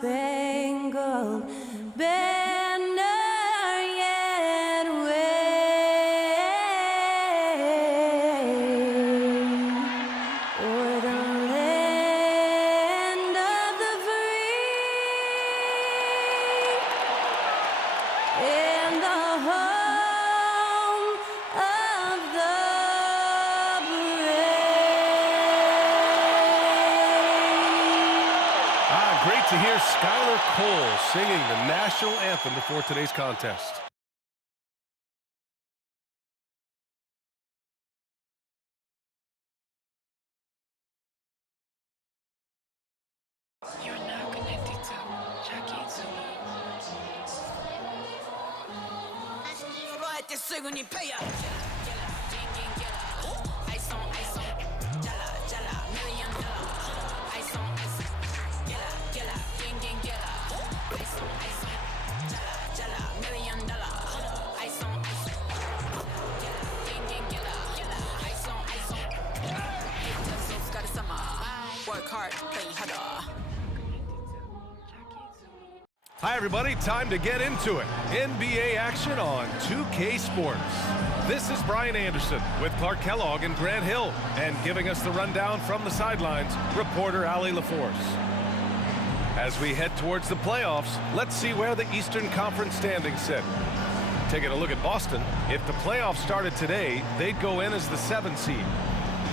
star-spangled banner yet wave o'er the land of the free and the home of the brave. Great to hear Skylar Cole singing the national anthem before today's contest. You're now connected to Jackie Zulu. Work hard, play harder. Hi, everybody. Time to get into it. NBA action on 2K Sports. This is Brian Anderson with Clark Kellogg and Grant Hill. And giving us the rundown from the sidelines, reporter Allie LaForce. As we head towards the playoffs, let's see where the Eastern Conference standings sit. Taking a look at Boston, if the playoffs started today, they'd go in as the 7th seed.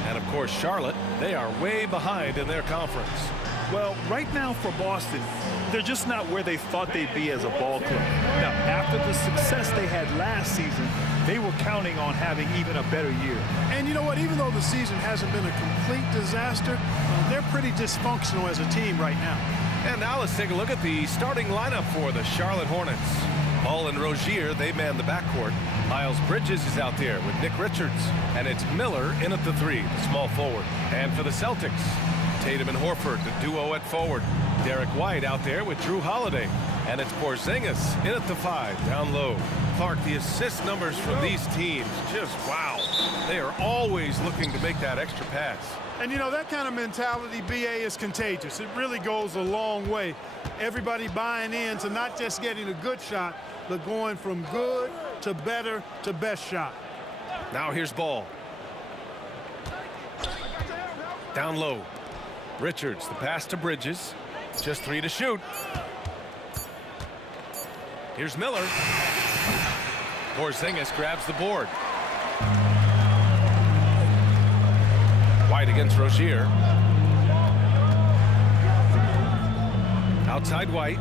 And of course, Charlotte, they are way behind in their conference. Well, right now for Boston, they're just not where they thought they'd be as a ball club. Now, after the success they had last season, they were counting on having even a better year. And you know what? Even though the season hasn't been a complete disaster, they're pretty dysfunctional as a team right now. And now let's take a look at the starting lineup for the Charlotte Hornets. Ball and Rozier, they man the backcourt. Miles Bridges is out there with Nick Richards. And it's Miller in at the 3, the small forward. And for the Celtics, Tatum and Horford, the duo at forward. Derek White out there with Drew Holiday. And it's Porzingis in at the 5, down low. Clark, the assist numbers for these teams, just wow. They are always looking to make that extra pass. And you know, that kind of mentality, BA, is contagious. It really goes a long way. Everybody buying into not just getting a good shot, but going from good to better to best shot. Now here's Ball. Down low. Richards, the pass to Bridges. Just 3 to shoot. Here's Miller. Porzingis grabs the board. White against Rozier. Outside White.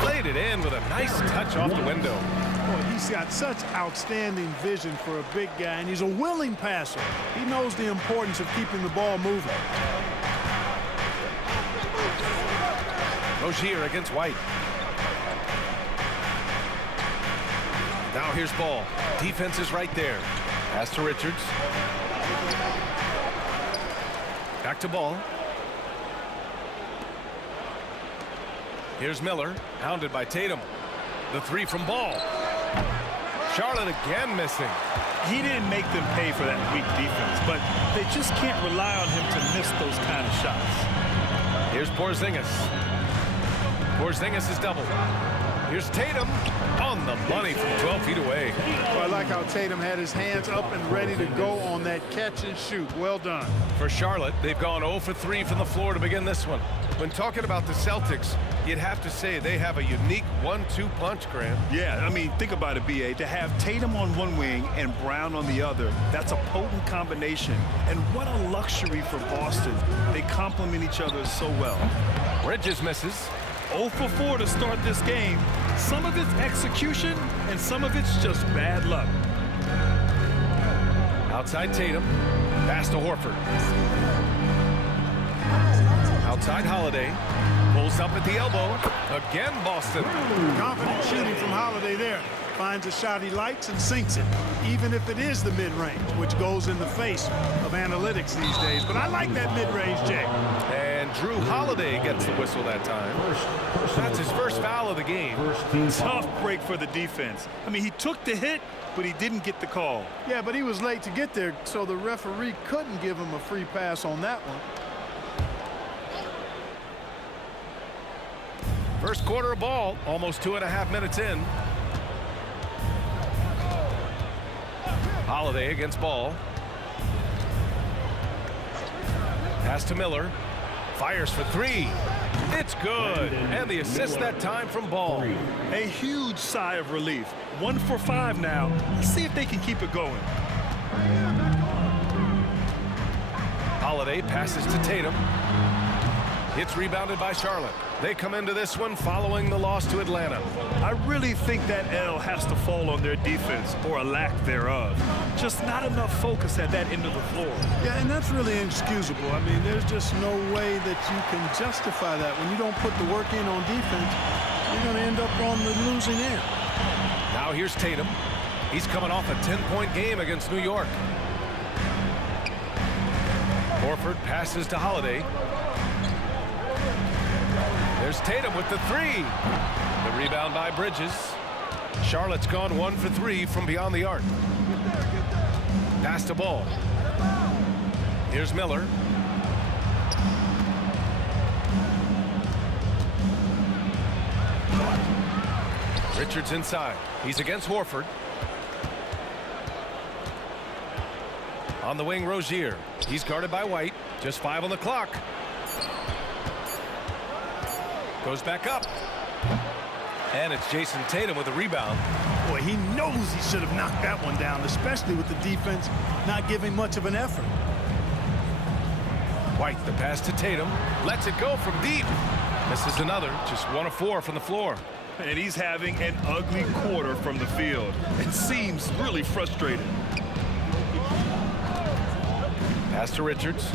Played it in with a nice touch off the window. Boy, he's got such outstanding vision for a big guy, and he's a willing passer. He knows the importance of keeping the ball moving. Rozier against White. Now here's Ball. Defense is right there. Pass to Richards. Back to Ball. Here's Miller, hounded by Tatum. The 3 from Ball. Charlotte again missing. He didn't make them pay for that weak defense, but they just can't rely on him to miss those kind of shots. Here's Porzingis. Porzingis is doubled. Here's Tatum on the money from 12 feet away. Well, I like how Tatum had his hands up and ready to go on that catch and shoot. Well done. For Charlotte, they've gone 0 for 3 from the floor to begin this one. When talking about the Celtics, you'd have to say they have a unique 1-2 punch, Grant. Yeah, I mean, think about it, B.A. To have Tatum on one wing and Brown on the other, that's a potent combination. And what a luxury for Boston. They complement each other so well. Bridges misses. 0 for 4 to start this game. Some of it's execution, and some of it's just bad luck. Outside Tatum. Pass to Horford. Outside Holiday. Pulls up at the elbow. Again, Boston. Confident shooting from Holiday there. finds a shot he likes and sinks it, even if it is the mid-range, which goes in the face of analytics these days. But I like that mid-range, Jay. And Drew Holiday gets the whistle that time. That's his first foul of the game. Tough break for the defense. I mean, he took the hit, but he didn't get the call. Yeah, but he was late to get there, so the referee couldn't give him a free pass on that one. First quarter of ball, almost 2.5 minutes in. Holiday against Ball. Pass to Miller. Fires for three. It's good. And the assist that time from Ball. A huge sigh of relief. 1 for 5 now. Let's see if they can keep it going. Holiday passes to Tatum. It's rebounded by Charlotte. They come into this one following the loss to Atlanta. I really think that L has to fall on their defense, or a lack thereof. Just not enough focus at that end of the floor. Yeah, and that's really inexcusable. I mean, there's just no way that you can justify that. When you don't put the work in on defense, you're going to end up on the losing end. Now here's Tatum. He's coming off a 10-point game against New York. Horford passes to Holiday. There's Tatum with the three. The rebound by Bridges. Charlotte's gone 1 for 3 from beyond the arc. Pass to Ball. Here's Miller. Richards inside. He's against Horford. On the wing, Rozier. He's guarded by White. Just 5 on the clock. Goes back up. And it's Jason Tatum with a rebound. Boy, he knows he should have knocked that one down, especially with the defense not giving much of an effort. White, the pass to Tatum. Lets it go from deep. This is another. Just 1 of 4 from the floor. And he's having an ugly quarter from the field. It seems really frustrated. Pass to Richards.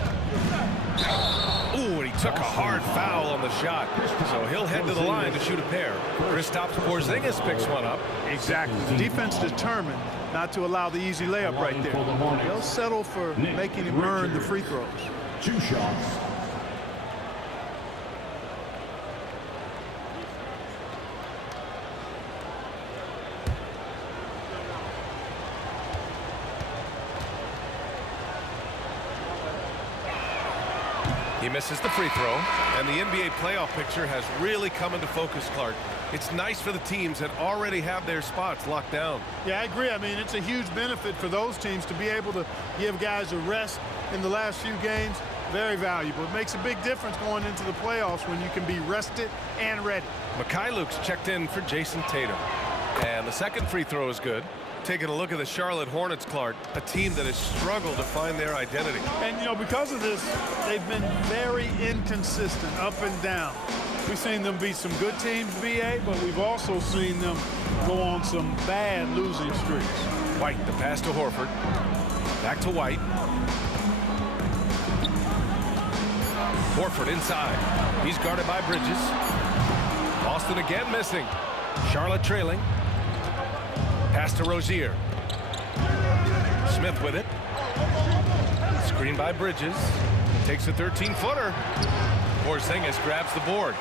Ooh, and he took a hard foul on the shot. So he'll head to the line to shoot a pair. Kristaps Porzingis picks one up. Exactly. The defense determined not to allow the easy layup right there. They'll settle for making him earn the free throws. 2 shots. He misses the free throw, and the NBA playoff picture has really come into focus, Clark. It's nice for the teams that already have their spots locked down. Yeah, I agree. I mean, it's a huge benefit for those teams to be able to give guys a rest in the last few games. Very valuable. It makes a big difference going into the playoffs when you can be rested and ready. Mikhailuk's checked in for Jason Tatum. And the second free throw is good. Taking a look at the Charlotte Hornets, Clark, a team that has struggled to find their identity. And, you know, because of this, they've been very inconsistent, up and down. We've seen them beat some good teams, BA, but we've also seen them go on some bad losing streaks. White, the pass to Horford. Back to White. Horford inside. He's guarded by Bridges. Boston again missing. Charlotte trailing. Pass to Rozier. Smith with it. Screen by Bridges. Takes a 13-footer. Porzingis grabs the board.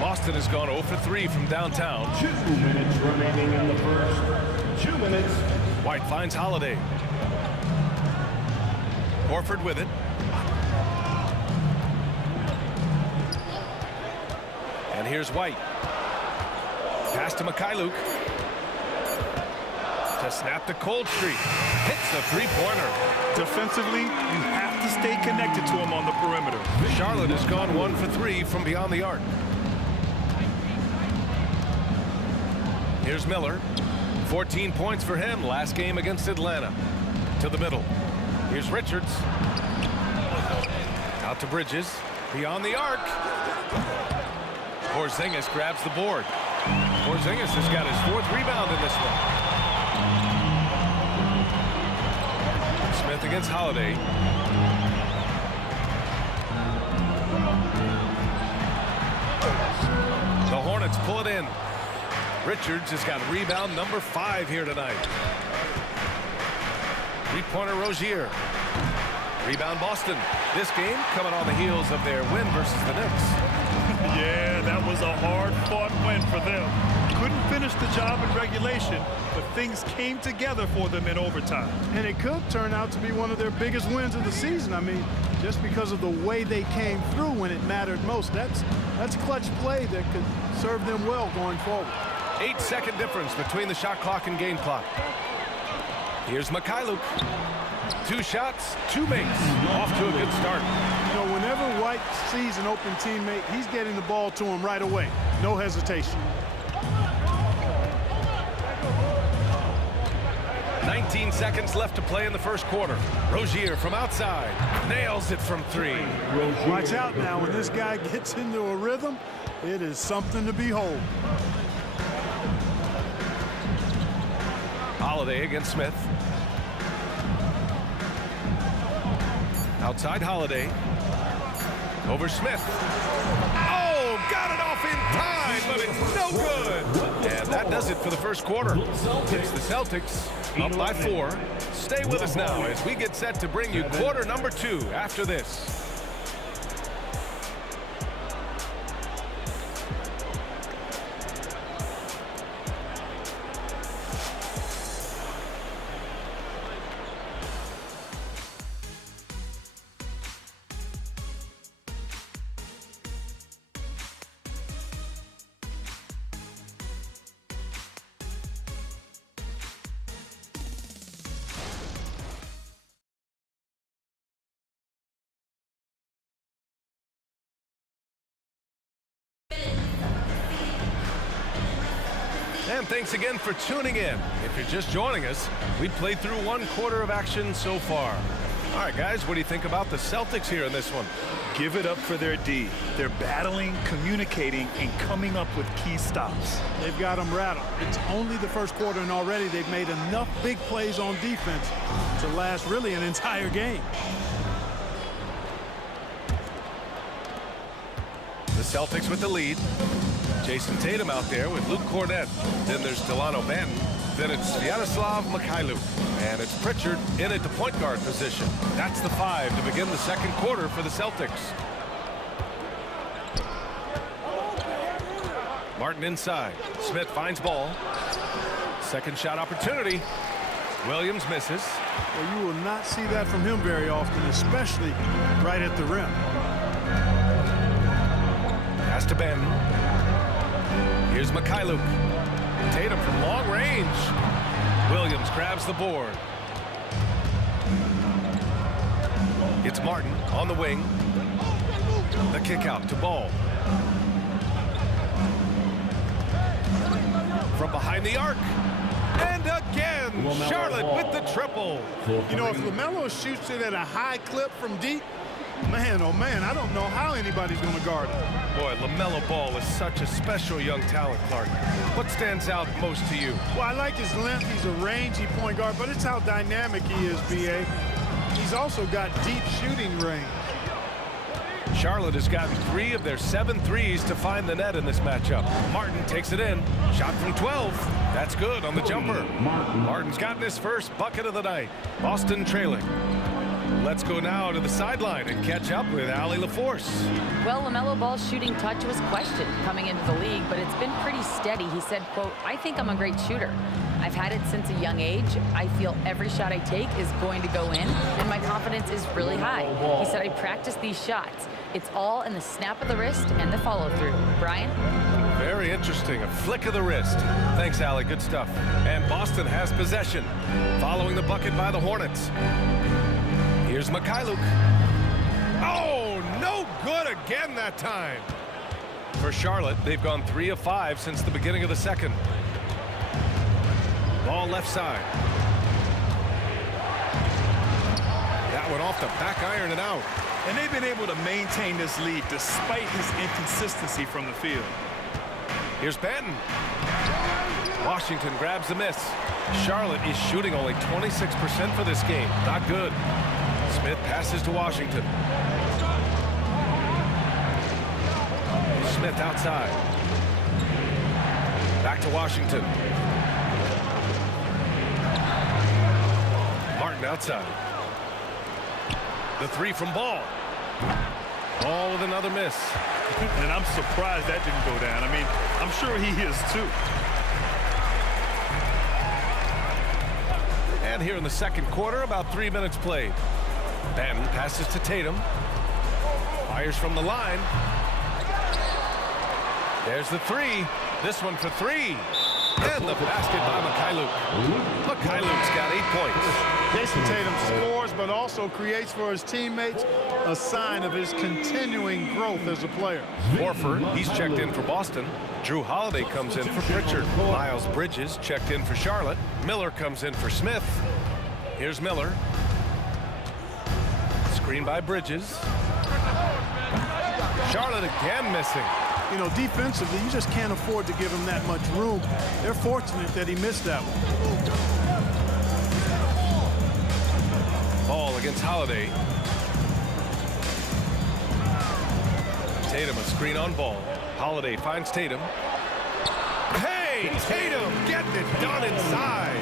Boston has gone 0 for 3 from downtown. 2 minutes remaining in the first. 2 minutes. White finds Holiday. Horford with it. And here's White. Pass to Mikhailuk. To snap the cold streak. Hits the three-pointer. Defensively, you have to stay connected to him on the perimeter. Charlotte has gone 1 for 3 from beyond the arc. Here's Miller. 14 points for him last game against Atlanta. To the middle. Here's Richards. Out to Bridges. Beyond the arc. Porzingis grabs the board. Porzingis has got his 4th rebound in this one. Smith against Holiday. The Hornets pull it in. Richards has got rebound number 5 here tonight. Three-pointer Rozier. Rebound Boston. This game coming on the heels of their win versus the Knicks. Yeah, that was a hard-fought win for them. Couldn't finish the job in regulation, but things came together for them in overtime. And it could turn out to be one of their biggest wins of the season. I mean, just because of the way they came through when it mattered most. That's clutch play that could serve them well going forward. 8-second difference between the shot clock and game clock. Here's Mikhailuk. 2 shots, 2 makes. Off to a good start. You know, whenever White sees an open teammate, he's getting the ball to him right away. No hesitation. 19 seconds left to play in the first quarter. Rozier from outside. Nails it from 3. Watch out now. When this guy gets into a rhythm, it is something to behold. Holiday against Smith. Outside Holiday. Over Smith. Oh, got it off in time, but it's no good. And that does it for the first quarter. It's the Celtics up by 4. Stay with us now as we get set to bring you quarter number 2 after this. And thanks again for tuning in. If you're just joining us, we played through 1 quarter of action so far. All right, guys, what do you think about the Celtics here in this one? Give it up for their D. They're battling, communicating, and coming up with key stops. They've got them rattled. It's only the first quarter, and already they've made enough big plays on defense to last really an entire game. The Celtics with the lead. Jason Tatum out there with Luke Cornett. Then there's Delano Banton. Then it's Sviatoslav Mikhailuk. And it's Pritchard in at the point guard position. That's the 5 to begin the second quarter for the Celtics. Martin inside. Smith finds ball. Second shot opportunity. Williams misses. Well, you will not see that from him very often, especially right at the rim. Pass to Banton. Here's Mikhailuk. Tatum from long range. Williams grabs the board. It's Martin on the wing. The kick out to Ball. From behind the arc. And again, Charlotte with the triple. You know, if LaMelo shoots it at a high clip from deep, man, oh man, I don't know how anybody's going to guard it. Boy, LaMelo Ball is such a special young talent, Clark. What stands out most to you? Well, I like his length. He's a rangy point guard, but it's how dynamic he is, B.A. He's also got deep shooting range. Charlotte has gotten 3 of their 7 threes to find the net in this matchup. Martin takes it in. Shot from 12. That's good on the jumper. Martin's gotten his first bucket of the night. Boston trailing. Let's go now to the sideline and catch up with Allie LaForce. Well, LaMelo Ball's shooting touch was questioned coming into the league, but it's been pretty steady. He said, quote, "I think I'm a great shooter. I've had it since a young age. I feel every shot I take is going to go in, and my confidence is really high." He said, "I practice these shots. It's all in the snap of the wrist and the follow-through." Brian? Very interesting. A flick of the wrist. Thanks, Allie. Good stuff. And Boston has possession, following the bucket by the Hornets. Here's Mikhailuk. Oh, no good again that time. For Charlotte, they've gone 3 of 5 since the beginning of the second. Ball left side. That one off the back iron and out. And they've been able to maintain this lead despite his inconsistency from the field. Here's Banton. Washington grabs the miss. Charlotte is shooting only 26% for this game. Not good. Smith passes to Washington. Smith outside. Back to Washington. Martin outside. The three from Ball. Ball with another miss. And I'm surprised that didn't go down. I mean, I'm sure he is too. And here in the second quarter, about 3 minutes played. Banton passes to Tatum. Fires from the line. There's the three. This one for three. And the basket by Mykhailiuk. Mykhailiuk's got 8 points. Jason Tatum scores, but also creates for his teammates a sign of his continuing growth as a player. Horford, he's checked in for Boston. Drew Holiday comes in for Pritchard. Miles Bridges checked in for Charlotte. Miller comes in for Smith. Here's Miller. Screen by Bridges. Charlotte again missing. You know, defensively, you just can't afford to give him that much room. They're fortunate that he missed that one. Ball against Holiday. Tatum a screen on Ball. Holiday finds Tatum. Hey, Tatum getting it done inside.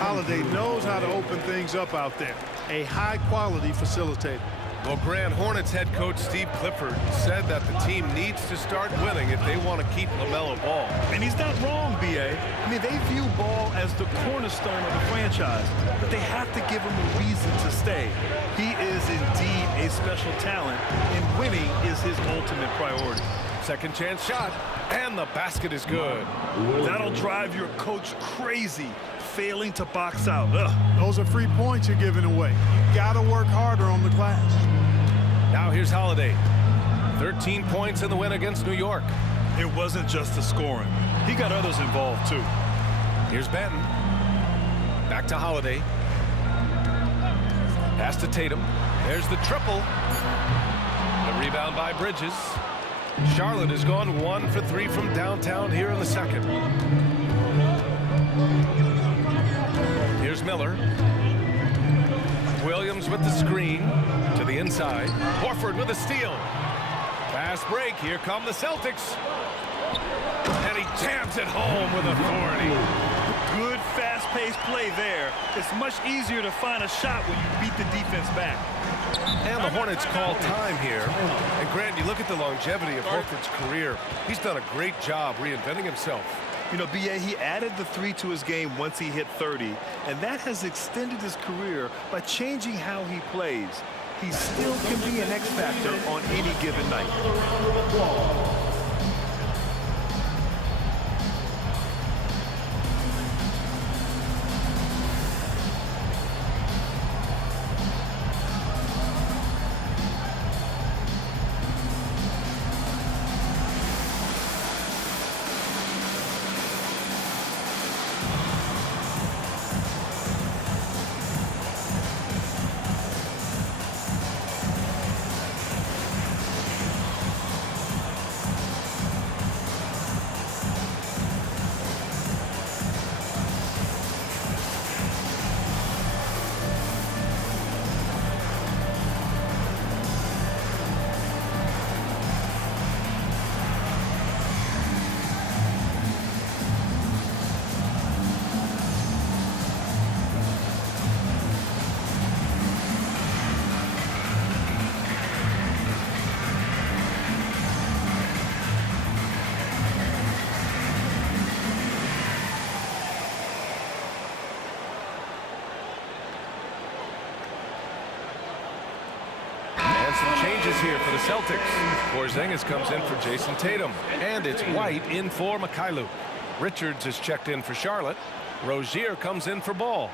Holiday knows how to open things up out there. A high-quality facilitator. Well, Grand Hornets head coach Steve Clifford said that the team needs to start winning if they want to keep LaMelo Ball. And he's not wrong, B.A. I mean, they view Ball as the cornerstone of the franchise, but they have to give him a reason to stay. He is indeed a special talent, and winning is his ultimate priority. Second chance shot, and the basket is good. That'll drive your coach crazy, failing to box out. Ugh. Those are free points you're giving away. You got to work harder on the glass. Now here's Holiday. 13 points in the win against New York. It wasn't just the scoring. He got others involved, too. Here's Banton. Back to Holiday. Pass to Tatum. There's the triple. The rebound by Bridges. Charlotte has gone 1 for 3 from downtown here in the second. Here's Miller. Williams with the screen to the inside. Horford with a steal. Fast break. Here come the Celtics. And he jams it home with authority. Good fast-paced play there. It's much easier to find a shot when you beat the defense back. And the Hornets call time here. And Grant, you look at the longevity of Horford's career. He's done a great job reinventing himself. You know, B.A., he added the 3 to his game once he hit 30, and that has extended his career by changing how he plays. He still can be an X factor on any given night. Some changes here for the Celtics. Porzingis comes in for Jason Tatum. And it's White in for Mykhailiuk. Richards is checked in for Charlotte. Rozier comes in for Ball.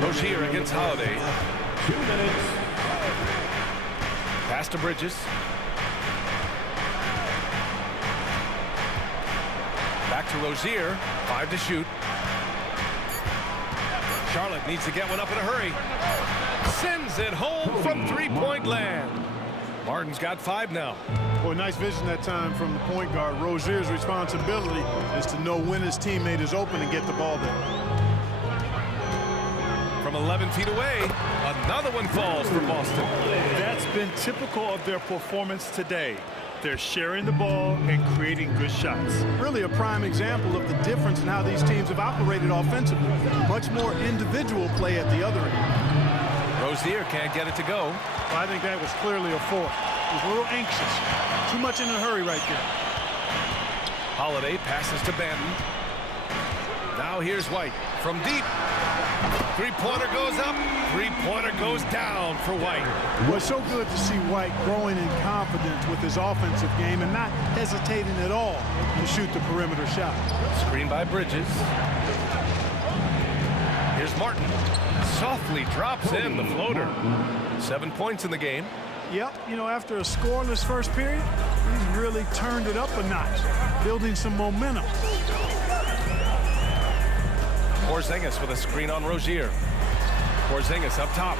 Rozier against Holiday. 2 minutes. Pass to Bridges. Back to Rozier. 5 to shoot. Charlotte needs to get one up in a hurry. Sends it home from three-point land. Martin's got 5 now. Boy, nice vision that time from the point guard. Rozier's responsibility is to know when his teammate is open and get the ball there. From 11 feet away, another one falls for Boston. That's been typical of their performance today. They're sharing the ball and creating good shots. Really a prime example of the difference in how these teams have operated offensively. Much more individual play at the other end. Rozier can't get it to go. Well, I think that was clearly a fourth. He was a little anxious. Too much in a hurry right there. Holiday passes to Banton. Now here's White from deep. Three-pointer goes up. Three-pointer goes down for White. Well, it's so good to see White growing in confidence with his offensive game and not hesitating at all to shoot the perimeter shot. Screen by Bridges. Here's Martin. Softly drops in the floater. 7 points in the game. Yep, you know, after a scoreless first period, he's really turned it up a notch, building some momentum. Porzingis with a screen on Rozier. Porzingis up top.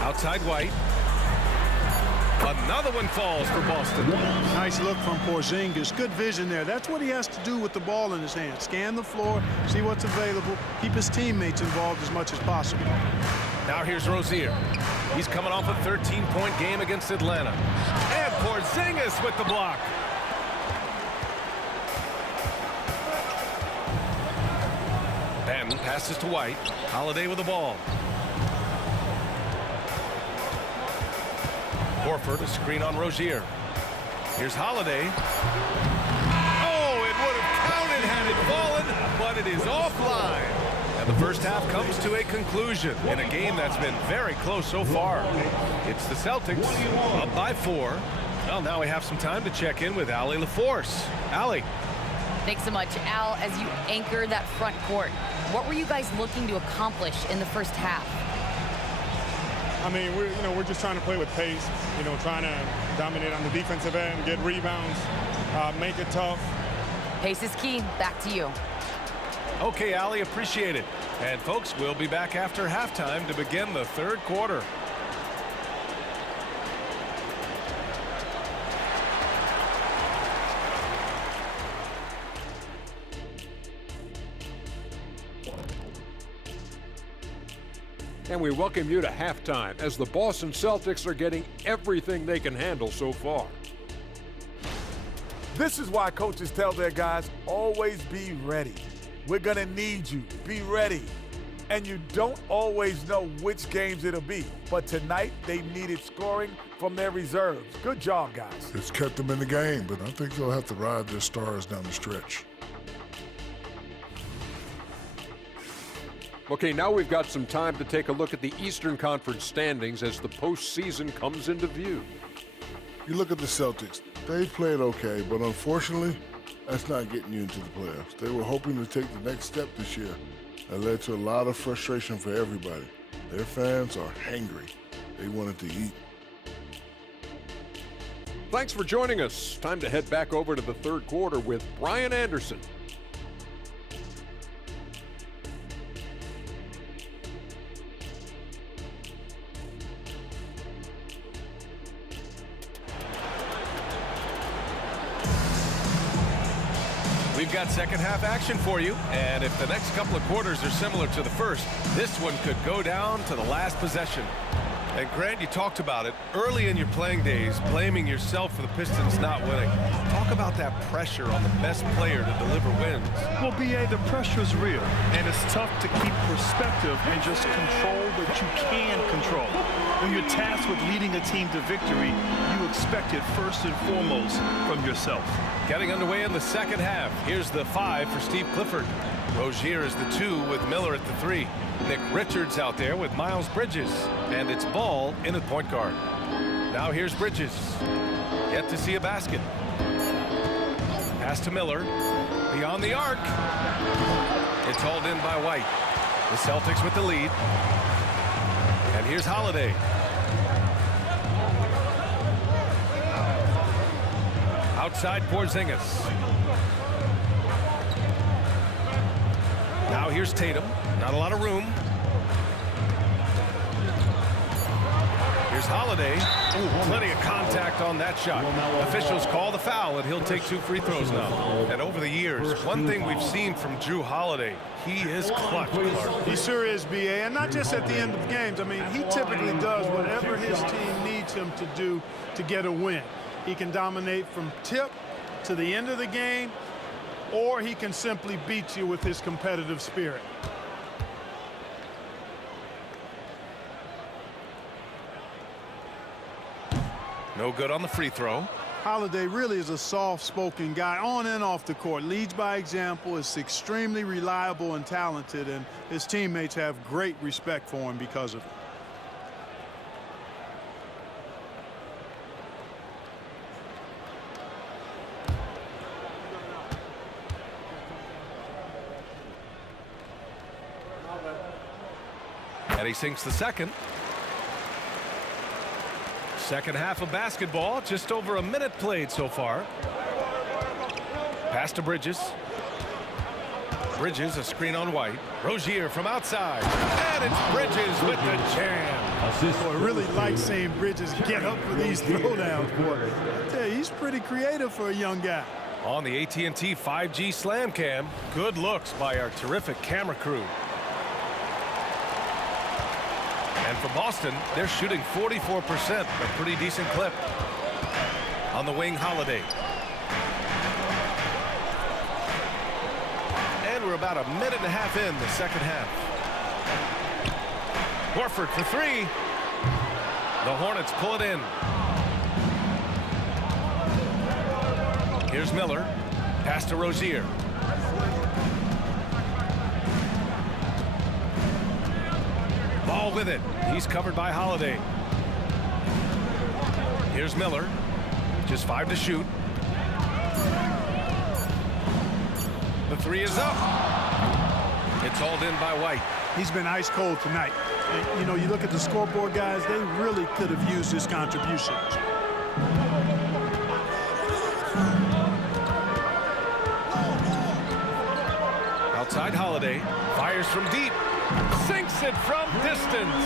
Outside White. Another one falls for Boston. Nice look from Porzingis. Good vision there. That's what he has to do with the ball in his hand. Scan the floor, see what's available, keep his teammates involved as much as possible. Now here's Rozier. He's coming off a 13-point game against Atlanta. And Porzingis with the block. Banton passes to White. Holiday with the ball. Horford, a screen on Rozier. Here's Holiday. Oh, it would have counted had it fallen, but it is offline. And the first half comes to a conclusion in a game that's been very close so far. It's the Celtics up by 4. Well, now we have some time to check in with Allie LaForce. Allie. Thanks so much, Al. As you anchor that front court, what were you guys looking to accomplish in the first half? I mean, we're just trying to play with pace, trying to dominate on the defensive end, get rebounds, make it tough. Pace is key. Back to you. Okay, Allie, appreciate it. And folks, we'll be back after halftime to begin the third quarter. And we welcome you to halftime as the Boston Celtics are getting everything they can handle so far. This is why coaches tell their guys, always be ready. We're going to need you. Be ready. And you don't always know which games it'll be. But tonight, they needed scoring from their reserves. Good job, guys. It's kept them in the game, but I think they'll have to ride their stars down the stretch. Okay, now we've got some time to take a look at the Eastern Conference standings as the postseason comes into view. You look at the Celtics. They played okay, but unfortunately, that's not getting you into the playoffs. They were hoping to take the next step this year. That led to a lot of frustration for everybody. Their fans are hangry. They wanted to eat. Thanks for joining us. Time to head back over to the third quarter with Brian Anderson. We've got second half action for you, and if the next couple of quarters are similar to the first, this one could go down to the last possession. And Grant, you talked about it early in your playing days, blaming yourself for the Pistons not winning. Talk about that pressure on the best player to deliver wins. Well, B.A., the pressure is real, and it's tough to keep perspective and just control what you can control. When you're tasked with leading a team to victory, you expect it first and foremost from yourself. Getting underway in the second half. Here's the 5 for Steve Clifford. Rozier is the 2 with Miller at the 3. Nick Richards out there with Miles Bridges. And it's Ball in at point guard. Now here's Bridges. Yet to see a basket. Pass to Miller. Beyond the arc. It's hauled in by White. The Celtics with the lead. And here's Holiday. Outside Porzingis. Now here's Here's Tatum. Not a lot of room. Here's Holiday. Plenty of contact on that shot. Officials call the foul, and he'll take 2 free throws now. And over the years, one thing we've seen from Drew Holiday, he is clutch, Clark. He sure is, B.A., and not just at the end of games. I mean, he typically does whatever his team needs him to do to get a win. He can dominate from tip to the end of the game, or he can simply beat you with his competitive spirit. No good on the free throw. Holiday really is a soft-spoken guy on and off the court. Leads by example, is extremely reliable and talented, and his teammates have great respect for him because of it. And he sinks the second. Second half of basketball, just over a minute played so far. Pass to Bridges. Bridges, a screen on White. Rozier from outside. And it's Bridges with the jam. Boy, I really like seeing Bridges get up for these throwdowns, boy. I tell you, he's pretty creative for a young guy. On the AT&T 5G Slam Cam, good looks by our terrific camera crew. And for Boston, they're shooting 44%, a pretty decent clip. On the wing, Holiday. And we're about a minute and a half in the second half. Horford for 3. The Hornets pull it in. Here's Miller. Pass to Rozier. Ball with it. He's covered by Holiday. Here's Miller. Just 5 to shoot. The 3 is up. It's hauled in by White. He's been ice cold tonight. You know, you look at the scoreboard, guys, they really could have used his contributions. Outside Holiday. Fires from deep. Sinks it from distance.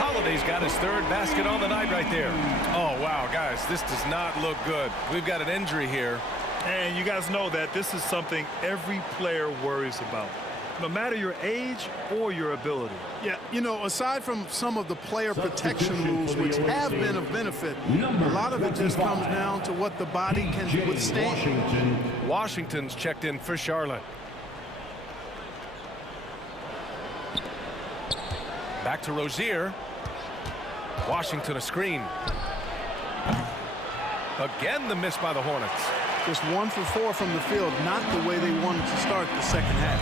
Holiday's got his 3rd basket on the night right there. Oh, wow, guys, this does not look good. We've got an injury here. And you guys know that this is something every player worries about, no matter your age or your ability. Yeah, you know, aside from some of the player protection rules, which have been of benefit, a lot of it just comes down to what the body can withstand. Washington's checked in for Charlotte. Back to Rozier. Washington a screen. Again the miss by the Hornets. Just 1 for 4 from the field, not the way they wanted to start the second half.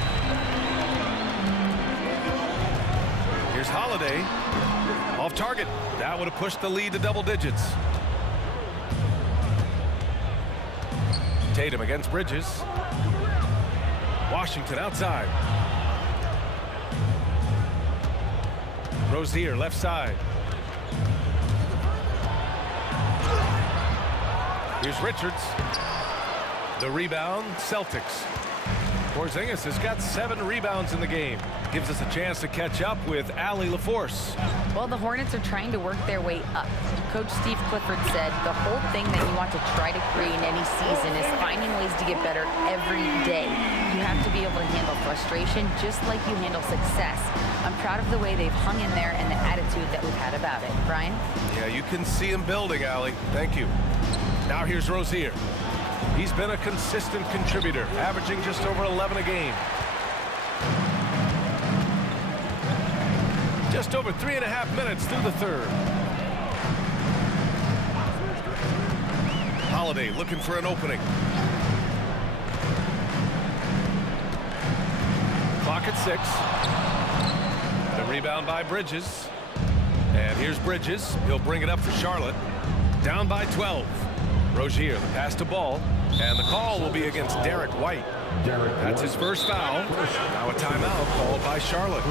Here's Holiday. Off target. That would have pushed the lead to double digits. Tatum against Bridges. Washington outside. Rozier left side. Here's Richards. The rebound, Celtics. Porzingis has got 7 rebounds in the game. Gives us a chance to catch up with Allie LaForce. Well, the Hornets are trying to work their way up. Coach Steve Clifford said the whole thing that you want to try to create in any season is finding ways to get better every day. You have to be able to handle frustration just like you handle success. I'm proud of the way they've hung in there and the attitude that we've had about it. Brian? Yeah, you can see him building, Allie. Thank you. Now here's Rozier. He's been a consistent contributor, averaging just over 11 a game. Just over 3.5 minutes through the 3rd. Holiday looking for an opening. Clock at 6. The rebound by Bridges. And here's Bridges. He'll bring it up for Charlotte. Down by 12. Rozier, the pass to Ball. And the call will be against Derek White. That's his first foul. Now a timeout called by Charlotte.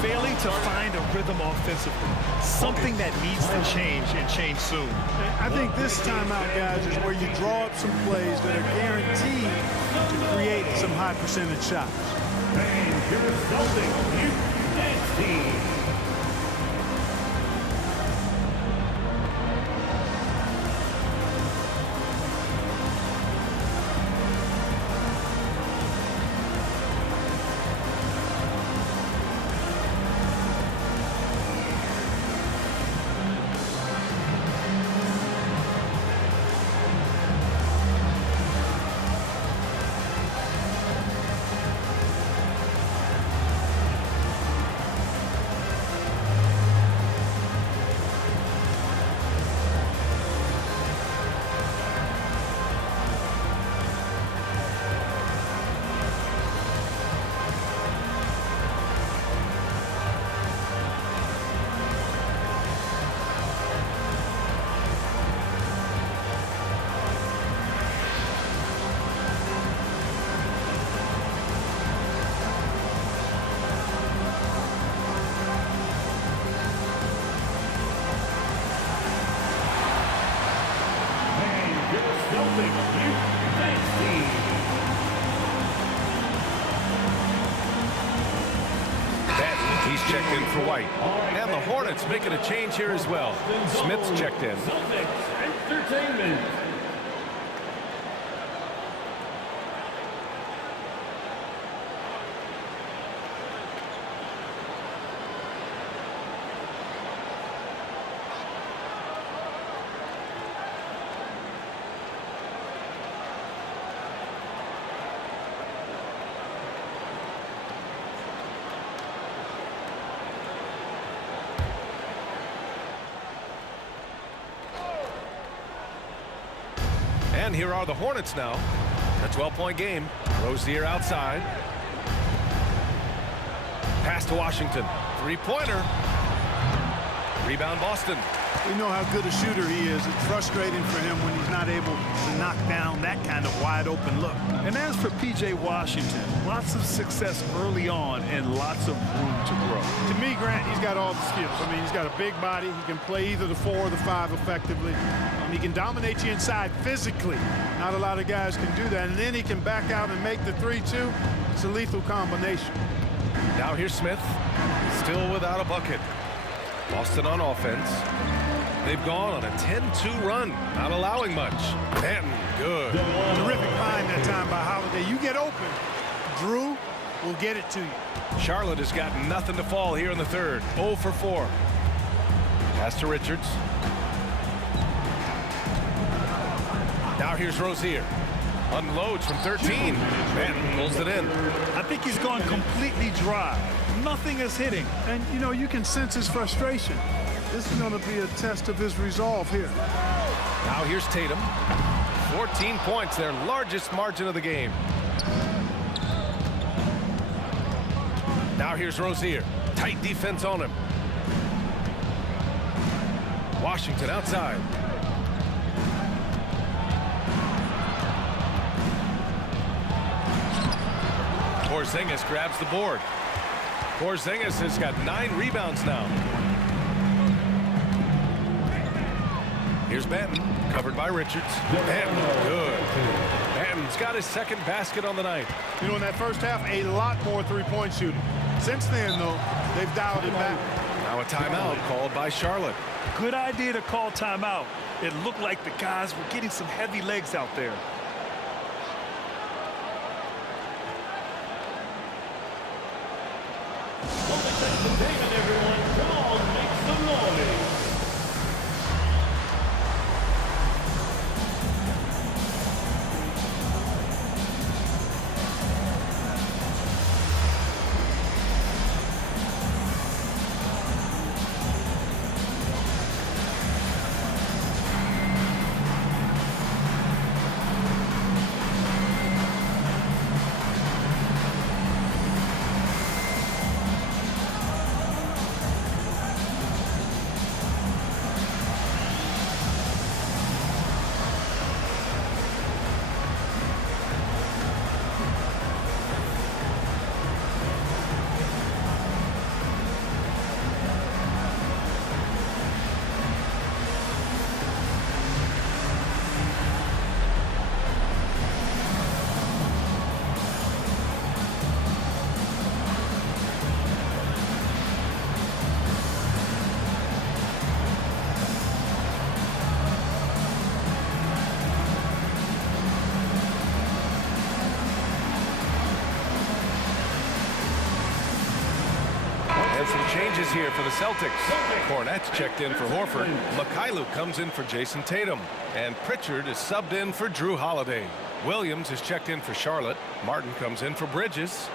Failing to find a rhythm offensively. Something that needs to change and change soon. I think this timeout, guys, is where you draw up some plays that are guaranteed to create some high percentage shots. And your Celtics Youth Dance Team. He's checked in for White. And the Hornets making a change here as well. Smith's checked in. Celtics Entertainment. And here are the Hornets now. A 12-point game. Rozier outside. Pass to Washington. Three-pointer. Rebound Boston. We know how good a shooter he is. It's frustrating for him when he's not able to knock down that kind of wide open look. And as for P.J. Washington, lots of success early on and lots of room to grow. To me, Grant, he's got all the skills. I mean, he's got a big body. He can play either the 4 or the 5 effectively. He can dominate you inside physically. Not a lot of guys can do that. And then he can back out and make the 3-2. It's a lethal combination. Now here's Smith. Still without a bucket. Boston on offense. They've gone on a 10-2 run, not allowing much. Benton, good. Terrific find that time by Holiday. You get open, Drew will get it to you. Charlotte has got nothing to fall here in the third. 0 for 4. Pass to Richards. Now here's Rozier. Unloads from 13. Benton pulls it in. I think he's gone completely dry. Nothing is hitting. And, you know, you can sense his frustration. This is going to be a test of his resolve here. Now here's Tatum. 14 points, their largest margin of the game. Now here's Rozier. Tight defense on him. Washington outside. Porzingis grabs the board. Porzingis has got 9 rebounds now. Here's Benton, covered by Richards. Benton, good. Benton's got his second basket on the night. You know, in that first half, a lot more three-point shooting. Since then, though, they've dialed it back. Now a timeout called by Charlotte. Good idea to call timeout. It looked like the guys were getting some heavy legs out there. Celtics Entertainment, everyone. Come on, make some noise. changes here for the Celtics. Cornette's checked in for Horford. Mikhailuk comes in for Jason Tatum. And Pritchard is subbed in for Drew Holiday. Williams is checked in for Charlotte. Martin comes in for Bridges.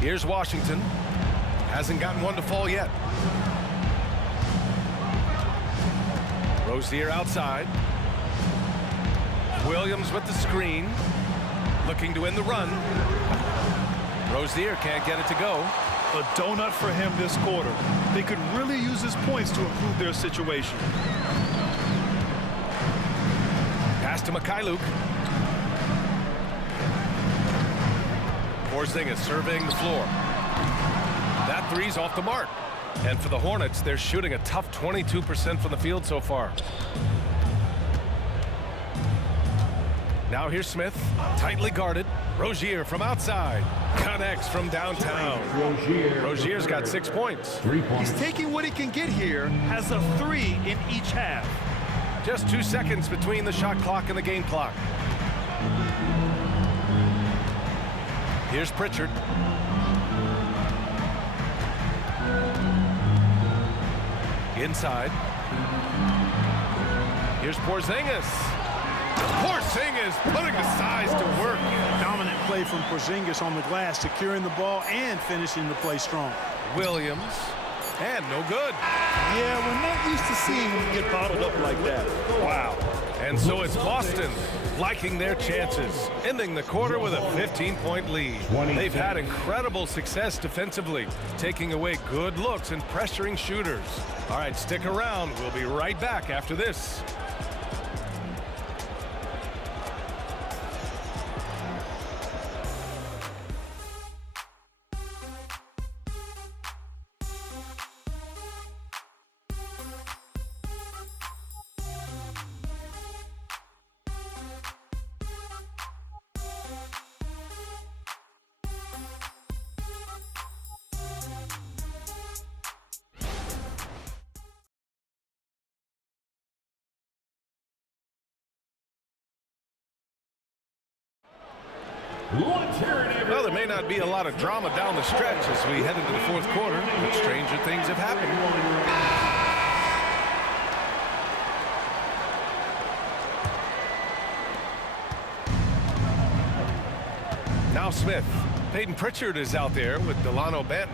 Here's Washington. Hasn't gotten one to fall yet. Rozier outside. Williams with the screen. Looking to win the run. Rozier can't get it to go. A donut for him this quarter. They could really use his points to improve their situation. Pass to Mikhailuk. Porzingis surveying the floor. That three's off the mark. And for the Hornets, they're shooting a tough 22% from the field so far. Now here's Smith, tightly guarded. Rozier from outside. Connects from downtown. Rozier's got 6 points. He's taking what he can get here, has a 3 in each half. Just 2 seconds between the shot clock and the game clock. Here's Pritchard. Inside. Here's Porzingis. Porzingis putting the size to work. Dominant play from Porzingis on the glass, securing the ball and finishing the play strong. Williams. And no good. Yeah, we're not used to seeing him get bottled up like that. Wow. And so it's Boston liking their chances, ending the quarter with a 15-point lead. They've had incredible success defensively, taking away good looks and pressuring shooters. All right, stick around. We'll be right back after this. Well, there may not be a lot of drama down the stretch as we head into the fourth quarter, but stranger things have happened. Now Smith. Peyton Pritchard is out there with Delano Banton.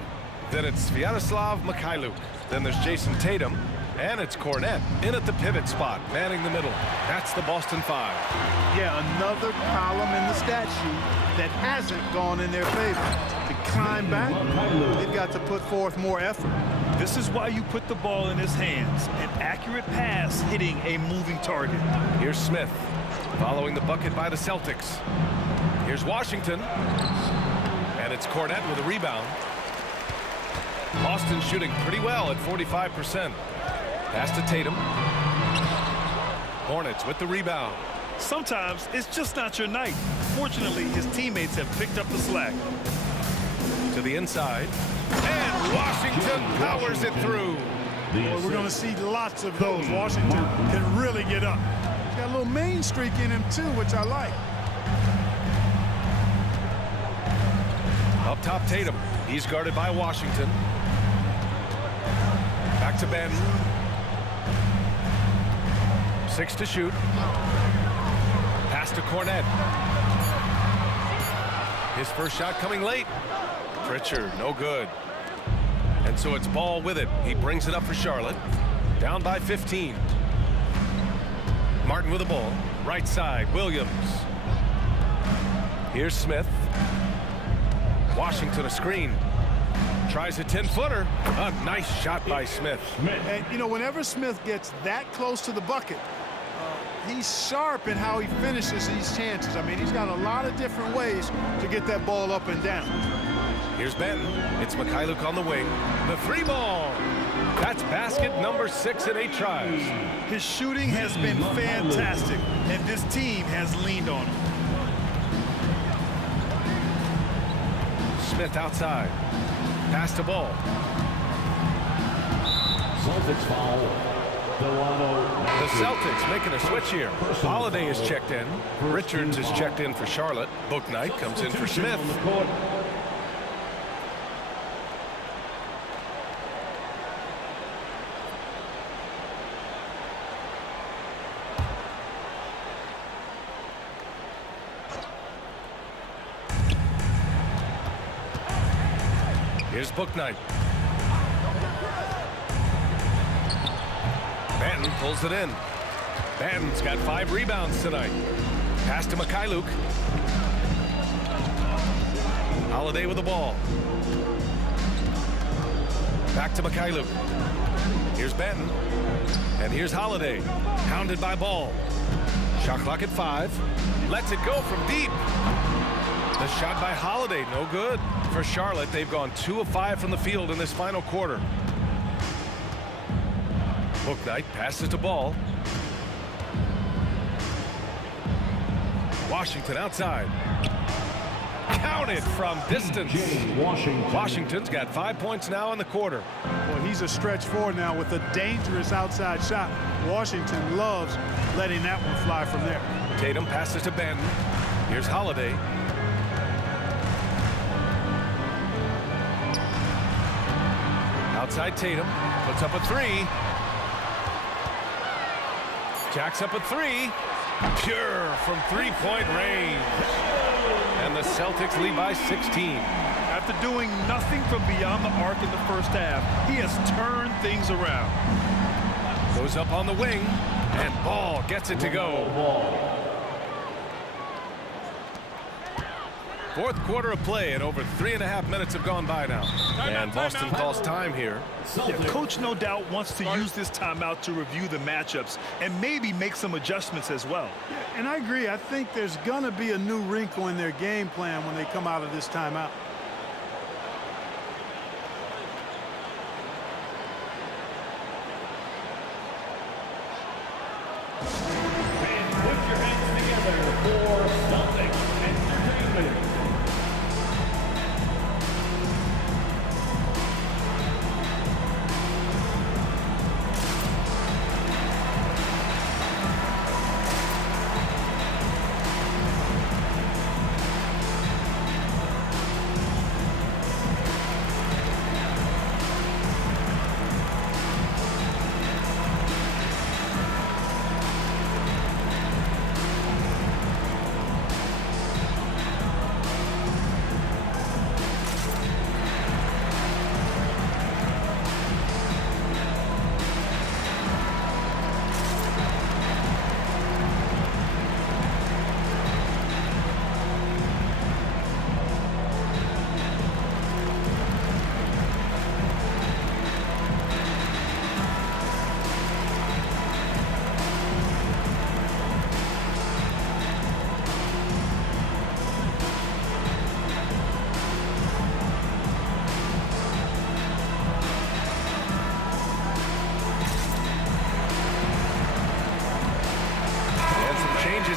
Then it's Sviatoslav Mikhailuk. Then there's Jason Tatum. And it's Cornette in at the pivot spot, manning the middle. That's the Boston Five. Yeah, another column in the stat sheet that hasn't gone in their favor. To climb back, they've got to put forth more effort. This is why you put the ball in his hands. An accurate pass hitting a moving target. Here's Smith, following the bucket by the Celtics. Here's Washington. And it's Cornette with a rebound. Boston shooting pretty well at 45%. Pass to Tatum. Hornets with the rebound. Sometimes it's just not your night. Fortunately, his teammates have picked up the slack. To the inside. And Washington powers it through. Well, we're going to see lots of those. Washington can really get up. He's got a little main streak in him, too, which I like. Up top, Tatum. He's guarded by Washington. Back to Ben. 6 to shoot. Pass to Cornette. His first shot coming late. Pritchard, no good. And so it's Ball with it. He brings it up for Charlotte. Down by 15. Martin with the ball. Right side, Williams. Here's Smith. Washington a screen. Tries a 10-footer. A nice shot by Smith. And, you know, whenever Smith gets that close to the bucket, he's sharp in how he finishes these chances. I mean, he's got a lot of different ways to get that ball up and down. Here's Benton. It's Mikhailuk on the wing. The three ball. That's basket number 6 in 8 tries. His shooting has been fantastic, and this team has leaned on him. Smith outside. Pass to Ball. Celtics foul. The Celtics making a switch here. Holiday is checked in. Richards is checked in for Charlotte. Bouknight comes in for Smith. Here's Bouknight. Banton pulls it in. Banton's got 5 rebounds tonight. Pass to Mikhailuk. Holiday with the ball. Back to Mikhailuk. Here's Banton. And here's Holiday. Hounded by Ball. Shot clock at 5. Lets it go from deep. The shot by Holiday, no good. For Charlotte, they've gone 2 of 5 from the field in this final quarter. Bouknight passes to Ball. Washington outside. Counted from distance. Washington's got 5 points now in the quarter. Well, he's a stretch forward now with a dangerous outside shot. Washington loves letting that one fly from there. Tatum passes to Banton. Here's Holiday. Outside Tatum. Puts up a 3. Jacks up a 3. Pure from 3-point range. And the Celtics lead by 16. After doing nothing from beyond the arc in the first half, he has turned things around. Goes up on the wing, and Ball gets it to go. Fourth quarter of play, and over 3.5 minutes have gone by now. And Boston calls time here. Yeah, coach no doubt wants to use this timeout to review the matchups and maybe make some adjustments as well. Yeah, and I agree. I think there's going to be a new wrinkle in their game plan when they come out of this timeout. Put your hands together for Celtics Entertainment.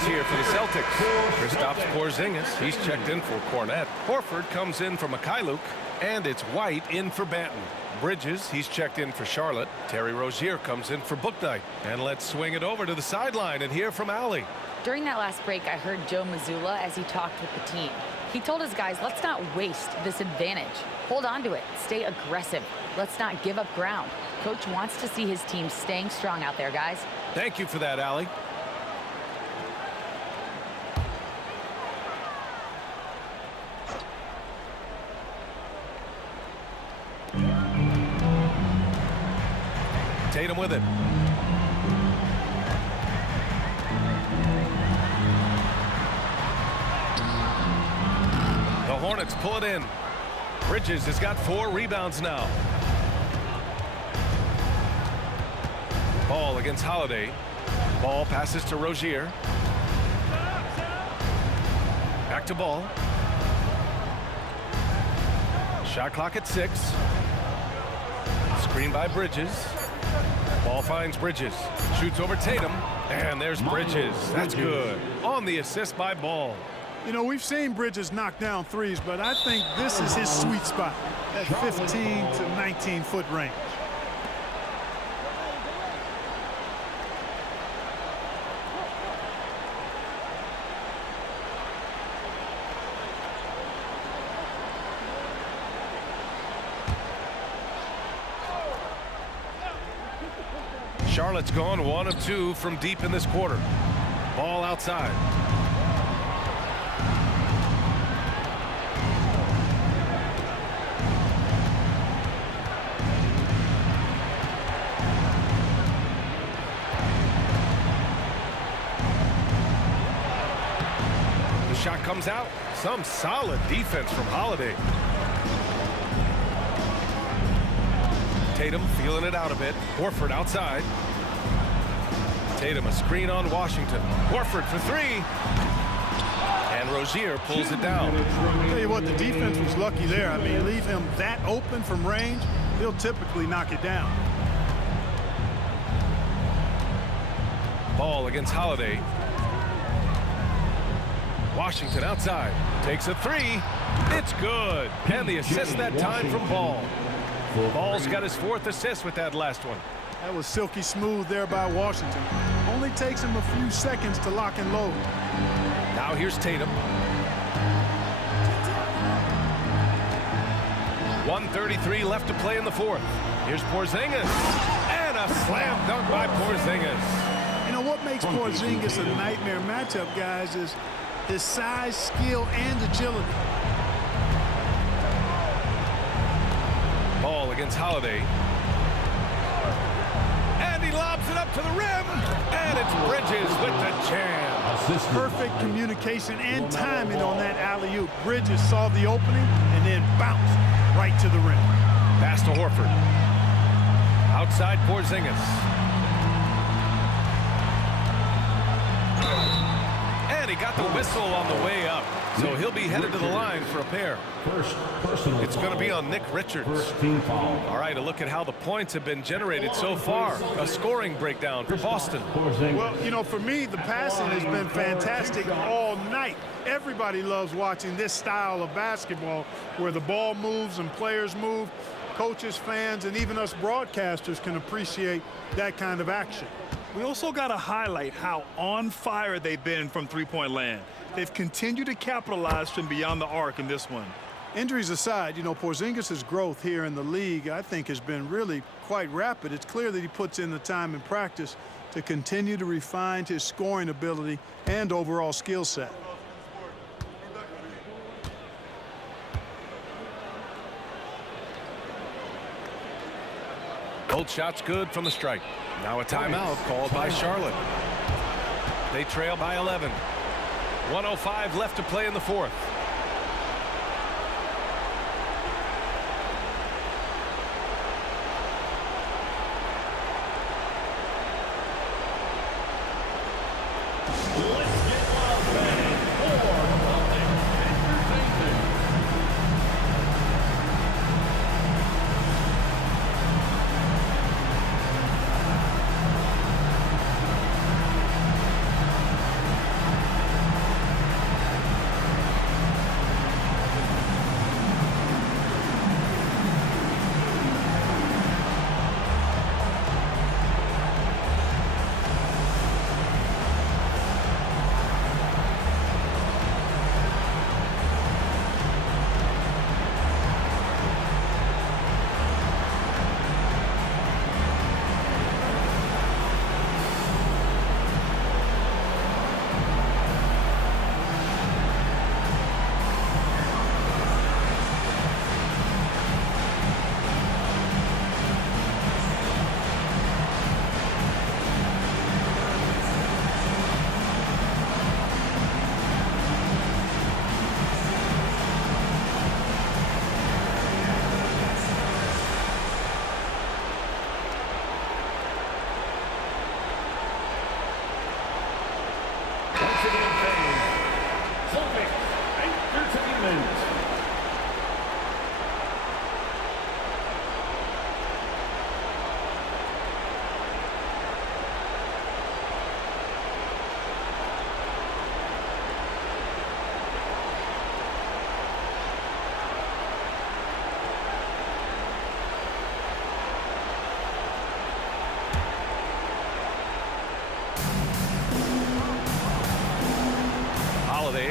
Here for the Celtics. Kristaps Porzingis, he's checked in for Cornette. Horford comes in for Mikhailuk, and it's White in for Banton. Bridges, he's checked in for Charlotte. Terry Rozier comes in for Bouknight. And let's swing it over to the sideline and hear from Allie. During that last break, I heard Joe Mazzulla as he talked with the team. He told his guys, let's not waste this advantage. Hold on to it. Stay aggressive. Let's not give up ground. Coach wants to see his team staying strong out there, guys. Thank you for that, Allie. Tatum with it. The Hornets pull it in. Bridges has got 4 rebounds now. Ball against Holiday. Ball passes to Rozier. Back to Ball. Shot clock at 6. Screen by Bridges. Ball finds Bridges. Shoots over Tatum. And there's Bridges. That's good. On the assist by Ball. You know, we've seen Bridges knock down threes, but I think this is his sweet spot at 15 to 19-foot range. Charlotte's gone 1 of 2 from deep in this quarter. Ball outside. The shot comes out. Some solid defense from Holiday. Tatum feeling it out a bit. Horford outside. Tatum a screen on Washington. Horford for 3. And Rozier pulls it down. Tell you what, the defense was lucky there. I mean, leave him that open from range, he'll typically knock it down. Ball against Holiday. Washington outside. Takes a 3. It's good. And the assist that time from Ball. Ball's got his 4th assist with that last one. That was silky smooth there by Washington. Only takes him a few seconds to lock and load. Now here's Tatum. 1:33 left to play in the 4th. Here's Porzingis. And a slam dunk by Porzingis. You know what makes Porzingis a nightmare matchup, guys, is his size, skill, and agility. Ball against Holiday. And he lobs it up to the rim. And it's Bridges with the jam. Perfect communication and timing on that alley-oop. Bridges saw the opening and then bounced right to the rim. Pass to Horford. Outside Porzingis. And he got the whistle on the way up. So he'll be headed to the line for a pair. It's going to be on Nick Richards. All right, a look at how the points have been generated so far. A scoring breakdown for Boston. Well, you know, for me, the passing has been fantastic all night. Everybody loves watching this style of basketball where the ball moves and players move. Coaches, fans, and even us broadcasters can appreciate that kind of action. We also got to highlight how on fire they've been from three-point land. They've continued to capitalize from beyond the arc in this one. Injuries aside, you know, Porzingis' growth here in the league, I think, has been really quite rapid. It's clear that he puts in the time in practice to continue to refine his scoring ability and overall skill set. Both shots good from the strike. Now a timeout called by Charlotte. They trail by 11. 1:05 left to play in the 4th.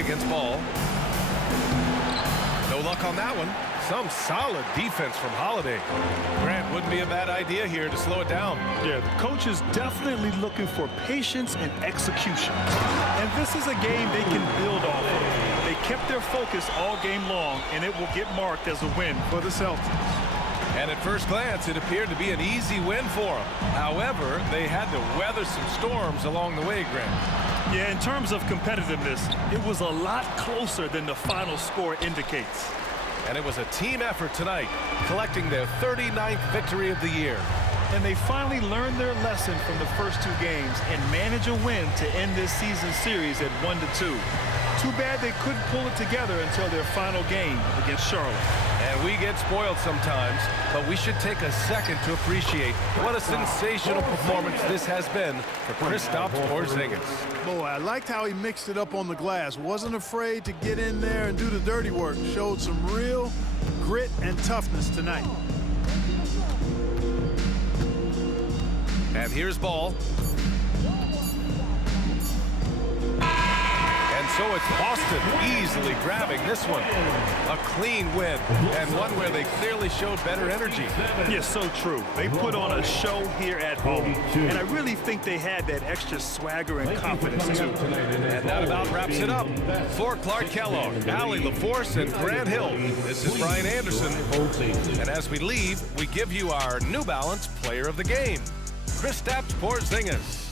against Ball. No luck on that one. Some solid defense from Holiday. Grant, wouldn't be a bad idea here to slow it down. Yeah, the coach is definitely looking for patience and execution. And this is a game they can build off of. They kept their focus all game long, and it will get marked as a win for the Celtics. And at first glance, it appeared to be an easy win for them. However, they had to weather some storms along the way, Grant. Yeah, in terms of competitiveness, it was a lot closer than the final score indicates. And it was a team effort tonight, collecting their 39th victory of the year. And they finally learned their lesson from the first two games and managed a win to end this season series at 1-2. Too bad they couldn't pull it together until their final game against Charlotte. And we get spoiled sometimes, but we should take a second to appreciate what a sensational performance this has been for Kristaps Porzingis. Boy, I liked how he mixed it up on the glass. Wasn't afraid to get in there and do the dirty work. Showed some real grit and toughness tonight. And here's Ball. And so it's Boston easily grabbing this one. A clean win, and one where they clearly showed better energy. Yes, so true. They put on a show here at home, and I really think they had that extra swagger and confidence, too. And that about wraps it up. For Clark Kellogg, Allie LaForce, and Grant Hill, this is Brian Anderson. And as we leave, we give you our New Balance Player of the Game, Kristaps Porzingis.